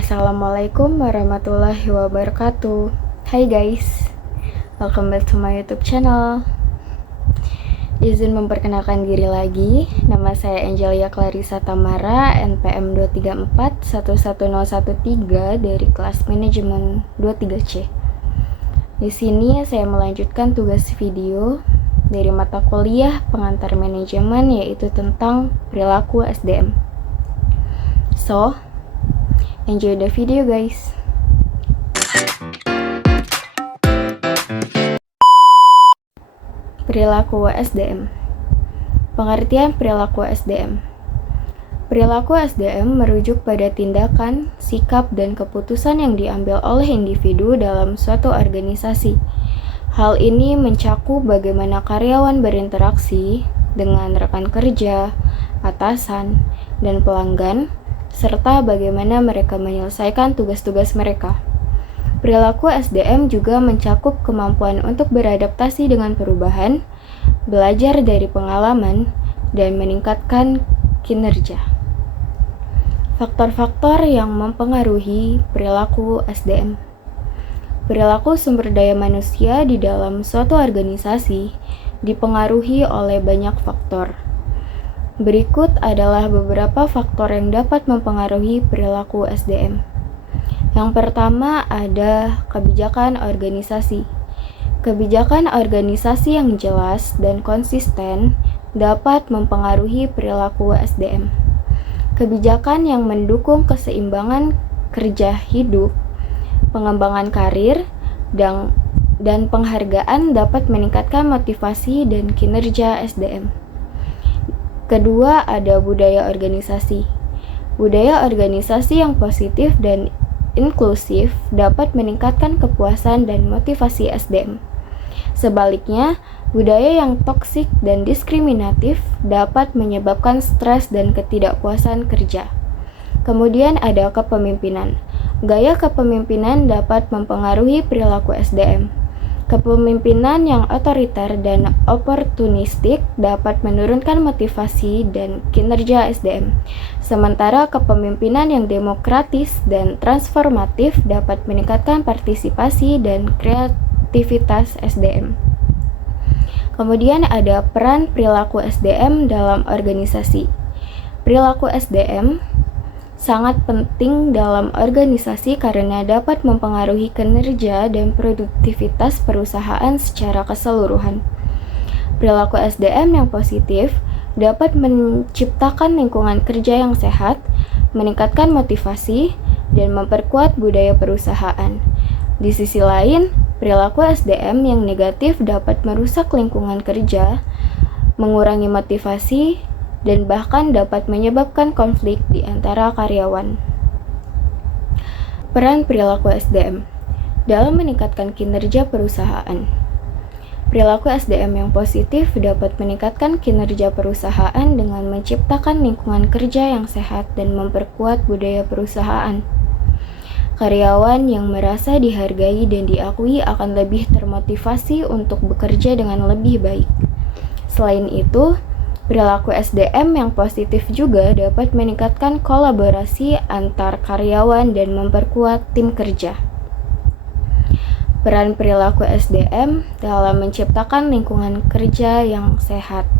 Assalamualaikum warahmatullahi wabarakatuh. Hai guys, welcome back to my YouTube channel. Izin memperkenalkan diri lagi. Nama saya Angelia Clarissa Tamara, NPM 234-11013 dari kelas manajemen 23C. Di sini saya melanjutkan tugas video dari mata kuliah pengantar manajemen, yaitu tentang perilaku SDM. So, enjoy the video guys. Perilaku SDM. Pengertian perilaku SDM. Perilaku SDM merujuk pada tindakan, sikap, dan keputusan yang diambil oleh individu dalam suatu organisasi. Hal ini mencakup bagaimana karyawan berinteraksi dengan rekan kerja, atasan, dan pelanggan, serta bagaimana mereka menyelesaikan tugas-tugas mereka. Perilaku SDM juga mencakup kemampuan untuk beradaptasi dengan perubahan, belajar dari pengalaman, dan meningkatkan kinerja. Faktor-faktor yang mempengaruhi perilaku SDM. Perilaku sumber daya manusia di dalam suatu organisasi dipengaruhi oleh banyak faktor. Berikut adalah beberapa faktor yang dapat mempengaruhi perilaku SDM. Yang pertama ada kebijakan organisasi. Kebijakan organisasi yang jelas dan konsisten dapat mempengaruhi perilaku SDM. Kebijakan yang mendukung keseimbangan kerja hidup, pengembangan karir, dan penghargaan dapat meningkatkan motivasi dan kinerja SDM. Kedua, ada budaya organisasi. Budaya organisasi yang positif dan inklusif dapat meningkatkan kepuasan dan motivasi SDM. Sebaliknya, budaya yang toksik dan diskriminatif dapat menyebabkan stres dan ketidakpuasan kerja. Kemudian ada kepemimpinan. Gaya kepemimpinan dapat mempengaruhi perilaku SDM. Kepemimpinan yang otoriter dan oportunistik dapat menurunkan motivasi dan kinerja SDM. Sementara kepemimpinan yang demokratis dan transformatif dapat meningkatkan partisipasi dan kreativitas SDM. Kemudian ada peran perilaku SDM dalam organisasi. Perilaku SDM sangat penting dalam organisasi karena dapat mempengaruhi kinerja dan produktivitas perusahaan secara keseluruhan. Perilaku SDM yang positif dapat menciptakan lingkungan kerja yang sehat, meningkatkan motivasi, dan memperkuat budaya perusahaan. Di sisi lain, perilaku SDM yang negatif dapat merusak lingkungan kerja, mengurangi motivasi, dan bahkan dapat menyebabkan konflik di antara karyawan. Peran perilaku SDM dalam meningkatkan kinerja perusahaan. Perilaku SDM yang positif dapat meningkatkan kinerja perusahaan dengan menciptakan lingkungan kerja yang sehat dan memperkuat budaya perusahaan. Karyawan yang merasa dihargai dan diakui akan lebih termotivasi untuk bekerja dengan lebih baik. Selain itu, perilaku SDM yang positif juga dapat meningkatkan kolaborasi antar karyawan dan memperkuat tim kerja. Peran perilaku SDM dalam menciptakan lingkungan kerja yang sehat.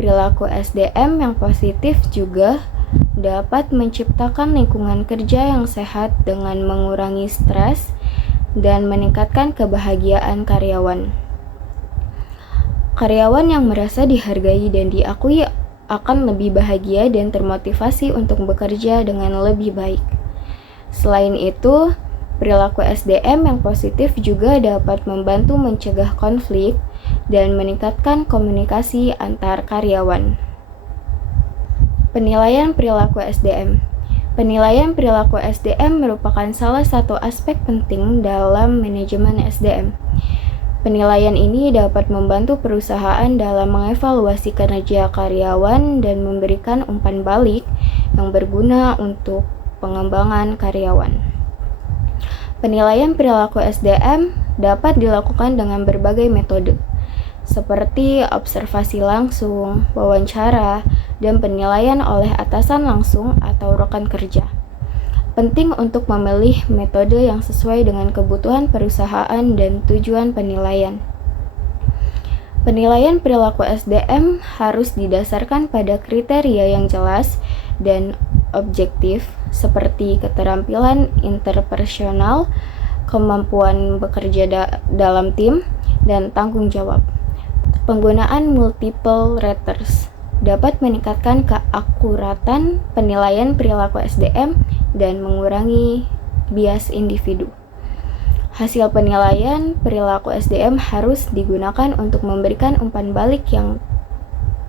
Perilaku SDM yang positif juga dapat menciptakan lingkungan kerja yang sehat dengan mengurangi stres dan meningkatkan kebahagiaan karyawan. Karyawan yang merasa dihargai dan diakui akan lebih bahagia dan termotivasi untuk bekerja dengan lebih baik. Selain itu, perilaku SDM yang positif juga dapat membantu mencegah konflik dan meningkatkan komunikasi antar karyawan. Penilaian perilaku SDM. Penilaian perilaku SDM merupakan salah satu aspek penting dalam manajemen SDM. Penilaian ini dapat membantu perusahaan dalam mengevaluasi kinerja karyawan dan memberikan umpan balik yang berguna untuk pengembangan karyawan. Penilaian perilaku SDM dapat dilakukan dengan berbagai metode, seperti observasi langsung, wawancara, dan penilaian oleh atasan langsung atau rekan kerja. Penting untuk memilih metode yang sesuai dengan kebutuhan perusahaan dan tujuan penilaian. Penilaian perilaku SDM harus didasarkan pada kriteria yang jelas dan objektif seperti keterampilan interpersonal, kemampuan bekerja dalam tim, dan tanggung jawab. Penggunaan multiple raters dapat meningkatkan keakuratan penilaian perilaku SDM dan mengurangi bias individu. Hasil penilaian perilaku SDM harus digunakan untuk memberikan umpan balik yang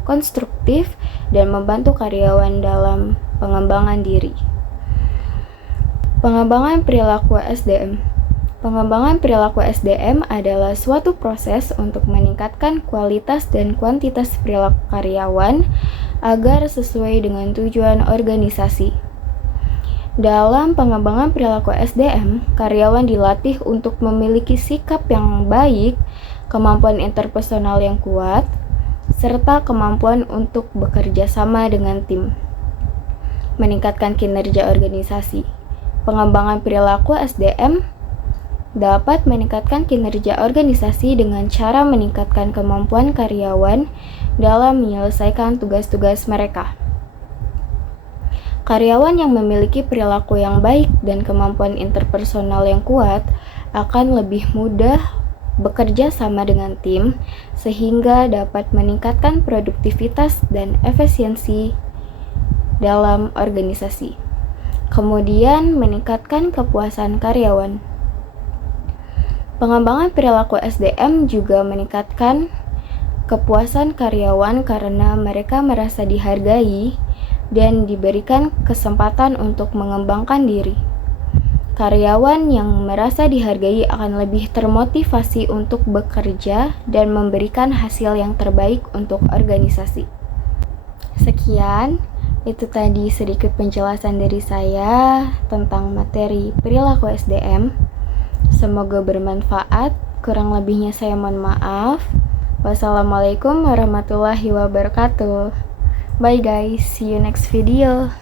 konstruktif dan membantu karyawan dalam pengembangan diri. Pengembangan perilaku SDM. Pengembangan perilaku SDM adalah suatu proses untuk meningkatkan kualitas dan kuantitas perilaku karyawan agar sesuai dengan tujuan organisasi. Dalam pengembangan perilaku SDM, karyawan dilatih untuk memiliki sikap yang baik, kemampuan interpersonal yang kuat, serta kemampuan untuk bekerja sama dengan tim. Meningkatkan kinerja organisasi. Pengembangan perilaku SDM dapat meningkatkan kinerja organisasi dengan cara meningkatkan kemampuan karyawan dalam menyelesaikan tugas-tugas mereka. Karyawan yang memiliki perilaku yang baik dan kemampuan interpersonal yang kuat akan lebih mudah bekerja sama dengan tim, sehingga dapat meningkatkan produktivitas dan efisiensi dalam organisasi. Kemudian, meningkatkan kepuasan karyawan. Pengembangan perilaku SDM juga meningkatkan kepuasan karyawan karena mereka merasa dihargai dan diberikan kesempatan untuk mengembangkan diri. Karyawan yang merasa dihargai akan lebih termotivasi untuk bekerja dan memberikan hasil yang terbaik untuk organisasi. Sekian, itu tadi sedikit penjelasan dari saya tentang materi perilaku SDM. Semoga bermanfaat, kurang lebihnya saya mohon maaf. Wassalamualaikum warahmatullahi wabarakatuh. Bye guys, see you next video.